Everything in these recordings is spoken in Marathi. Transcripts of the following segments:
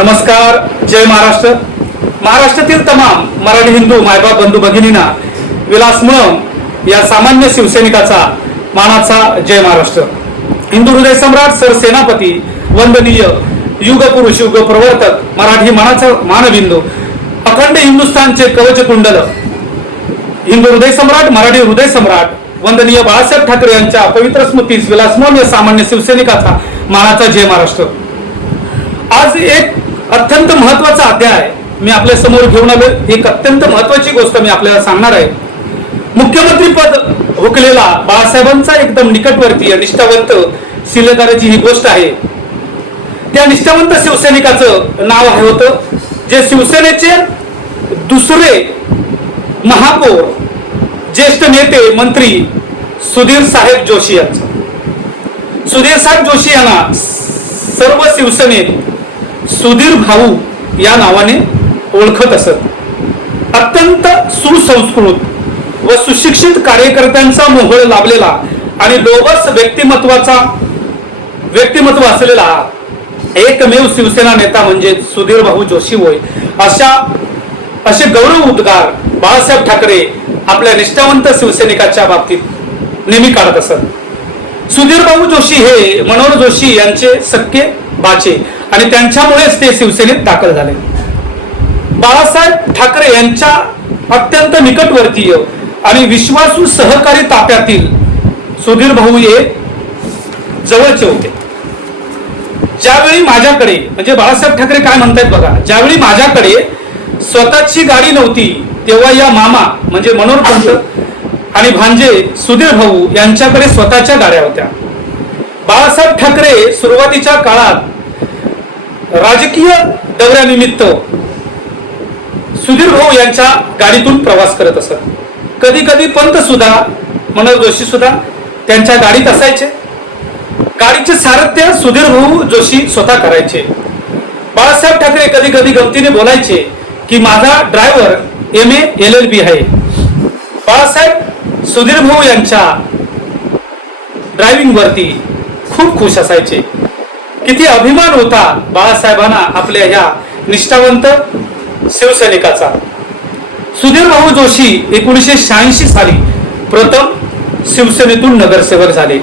नमस्कार जय महाराष्ट्र. महाराष्ट्रातील तमाम मराठी हिंदू मायबाप बंधू भगिनींना विलास मुळम या सामान्य शिवसैनिकाचा मानाचा जय महाराष्ट्र. हिंदू हृदय सम्राट सरसेनापती वंदनीय युग पुरुष युग प्रवर्तक मराठी मानाचा मानबिंदू अखंड हिंदुस्थानचे कवच कुंडल हिंदू हृदय सम्राट मराठी हृदय सम्राट वंदनीय बाळासाहेब ठाकरे यांच्या पवित्र स्मृतीस विलासमोहन या सामान्य शिवसैनिकाचा मानाचा जय महाराष्ट्र. आज एक अत्यंत महत्त्वाचा अध्याय मी आपल्यासमोर घेऊन आलो एक अत्यंत महत्वाची गोष्ट मी आपल्याला सांगणार आहे. मुख्यमंत्री पद हुकलेला बाळासाहेबांचा एकदम निकटवर्तीय निष्ठावंत शिलेदाराची ही गोष्ट आहे. त्या निष्ठावंत शिवसैनिकाचं नाव आहे होतं जे शिवसेनेचे दुसरे महापौर ज्येष्ठ नेते मंत्री सुधीर साहेब जोशी यांचं. सुधीर साहेब जोशी यांना सर्व शिवसेनेत सुधीर भाऊ या नावाने ओळखत असत. अत्यंत सुसंस्कृत व सुशिक्षित कार्यकर्त्यांचा मोहळ लाभलेला आणि लोबस व्यक्तिमत्वाचा व्यक्तिमत्व असलेला एकमेव शिवसेना नेता म्हणजे सुधीर भाऊ जोशी होय. अशा असे गौरव उद्गार बाळासाहेब ठाकरे आपल्या निष्ठावंत शिवसैनिकाच्या बाबतीत नेहमी काढत असत. सुधीर भाऊ जोशी हे मनोहर जोशी यांचे सख्खे बाचे. आणि त्यांच्यामुळेच ते शिवसेनेत दाखल झाले. बाळासाहेब ठाकरे यांच्या अत्यंत निकटवर्तीय आणि विश्वासू सहकारी ताप्यातील सुधीर भाऊ हे जवळचे होते. ज्यावेळी माझ्याकडे म्हणजे बाळासाहेब ठाकरे काय म्हणतायत बघा ज्यावेळी माझ्याकडे स्वतःची गाडी नव्हती तेव्हा या मामा म्हणजे मनोहर पंत आणि भांजे सुधीर भाऊ यांच्याकडे स्वतःच्या गाड्या होत्या. बाळासाहेब ठाकरे सुरुवातीच्या काळात राजकीय दौऱ्यानिमित्त सुधीर भाऊ यांच्या गाडीतून प्रवास करत असत. कधी कधी पंत सुद्धा मनोहर जोशी सुद्धा त्यांच्या गाडीत असायचे. गाडीचे सारथ्य सुधीर भाऊ जोशी स्वतः करायचे. बाळासाहेब ठाकरे कधी कधी गमतीने बोलायचे की माझा driver M A L L B आहे. बाळासाहेब सुधीर भाऊ यांच्या ड्रायव्हिंग वरती खूप खुश असायचे. किती अभिमान होता बाळासाहेबांना आपल्या ह्या निष्ठावंत शिवसैनिकाचा. सुधीर भाऊ जोशी एकोणीसशे शहाऐंशी साली प्रथम शिवसेनेतून नगरसेवक झाले.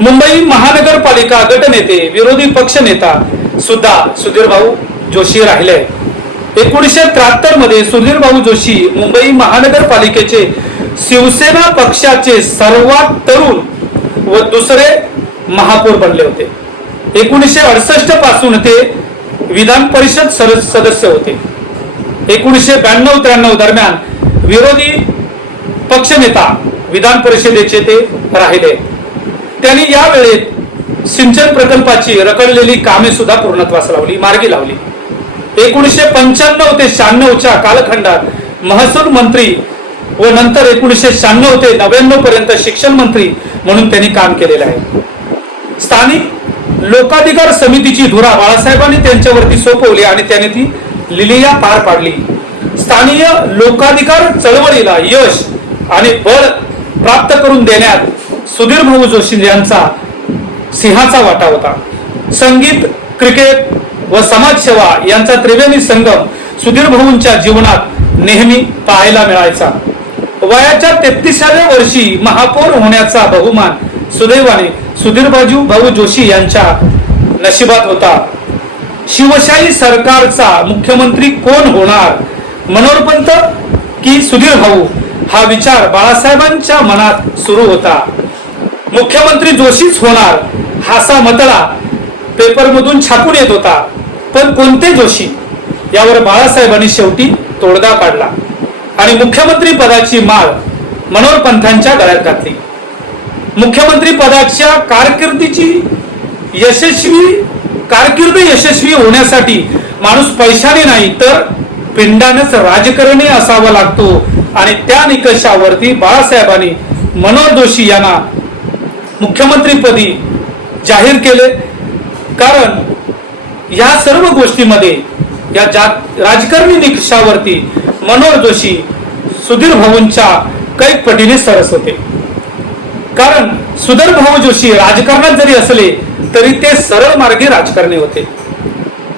मुंबई महानगरपालिका गटनेते विरोधी पक्षनेता सुद्धा सुधीर भाऊ जोशी राहिले. एकोणीसशे त्र्याहत्तरमध्ये सुधीर भाऊ जोशी मुंबई महानगरपालिकेचे शिवसेना पक्षाचे सर्वात तरुण व दुसरे महापौर बनले होते. एकोणीसशे अडसष्टपासून ते विधान परिषद सदस्य होते. एकोणीसशे ब्याण्णव त्र्याण्णव दरम्यान विरोधी पक्षनेता विधान परिषदेचे ते राहिले. त्यांनी या वेळेत सिंचन प्रकल्पाची रखडलेली कामे सुद्धा पूर्णत्वास लावली मार्गी लावली. एकोणीसशे पंच्याण्णव ते शहाण्णवच्या कालखंडात महसूल मंत्री व नंतर एकोणीसशे शहाण्णव ते नव्याण्णव पर्यंत शिक्षण मंत्री म्हणून त्यांनी काम केलेलं आहे. स्थानिक लोकाधिकार समितीची धुरा बाळासाहेबांनी त्यांच्यावरती सोपवली आणि त्याने ती लिलिया पार पाडली. स्थानीय लोकाधिकार चळवळीला यश आणि बळ प्राप्त करून देण्यात सुधीर भाऊ जोशी यांचा सिंहाचा वाटा होता. संगीत क्रिकेट व समाजसेवा यांचा त्रिवेणी संगम सुधीर भाऊंच्या जीवनात नेहमी पाहायला मिळायचा. वयाच्या तेहतीसाव्या वर्षी महापौर होण्याचा बहुमान सुदैवाने सुधीर बाजू भाऊ जोशी यांच्या नशिबात होता. शिवशाही सरकारचा मुख्यमंत्री कोण होणार? मनोरपंत की सुधीर भाऊ? हा विचार बाळासाहेबांच्या मनात सुरू होता. मुख्यमंत्री जोशीच होणार हासा मतळा पेपरमधून छापून येत होता. पण कोणते जोशी? यावर बाळासाहेबांनी शेवटी तोडगा काढला. आणि मुख्यमंत्री पदाची माळ मनोहर पंथांच्या गळ्यात घातली. मुख्यमंत्री पदाच्या कारकिर्दीची यशस्वी कारकीर्द यशस्वी होण्यासाठी माणूस पैशाने नाही तर पिंडानेच राजकारणी असावा लागतो. आणि त्या निकषावरती बाळासाहेबांनी मनोहर जोशी यांना मुख्यमंत्रीपदी जाहीर केले. कारण या सर्व गोष्टीमध्ये या जा राजकारणी निकषावरती मनोहर जोशी सुधीर भाऊंच्या कैक पटीने सरस होते. कारण सुधर भाऊ जोशी राजकारणात जरी असले तरी ते सरळ मार्गे राजकारणी होते.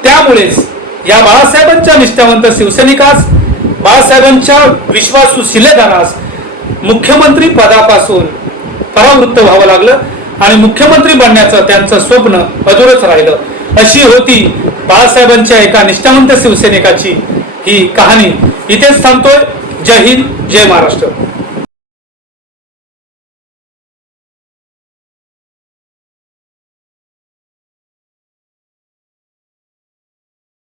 त्यामुळेच या बाळासाहेबांच्या निष्ठावंत शिवसैनिकास बाळासाहेबांच्या विश्वासू शिलेदारास मुख्यमंत्री पदापासून परावृत्त व्हावं लागलं आणि मुख्यमंत्री बनण्याचं त्यांचं स्वप्न अधुरच राहिलं. अशी होती बाळासाहेबांच्या एका निष्ठावंत शिवसैनिकाची ही कहाणी. इथेच थांबतोय. जय हिंद जय महाराष्ट्र.